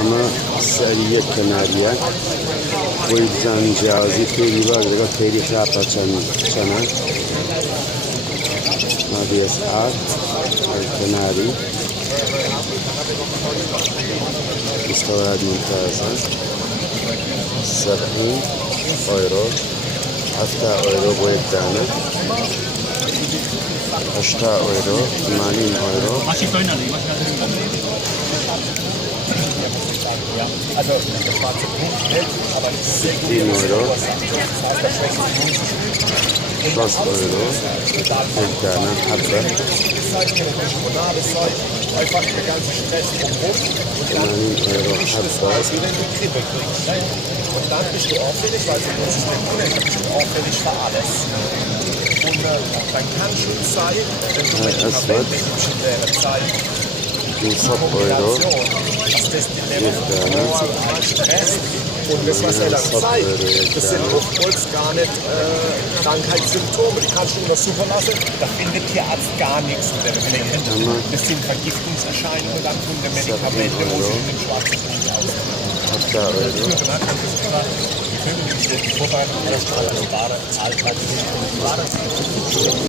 Ama سریع کناریه کوئی زن جازی خیلی بگذارد خیلی خیلی چنه هذه أسعار الكناري مستويات ممتازة 70 أورو حتى أورو بويدانا 8 أورو 80 أورو Also der schwarze Punkt hält, aber nicht 60 Euro 6 Euro Hektarna Habba einfach der ganze Stress drumherum und dann 80 Euro das Habba alles wieder in die Krippe kriegst. Und dann bist du auffällig, weil du das System unendlich bist du auffällig für alles. Und dann kann schon sein, wenn du mit einer weltschwere Zeit 7 Euro dass das die Level total stresst. Und das, was er dann zeigt, das sind oftmals gar nicht Krankheitssymptome, die kannst du untersuchen lassen. Da findet Tierarzt gar nichts in der Fläche. Das sind Vergiftungserscheinungen dann von der Medikamente, wo sich in dem schwarzen Punkt ausdrücken. Die Vorbereitung der Ware zahlt halt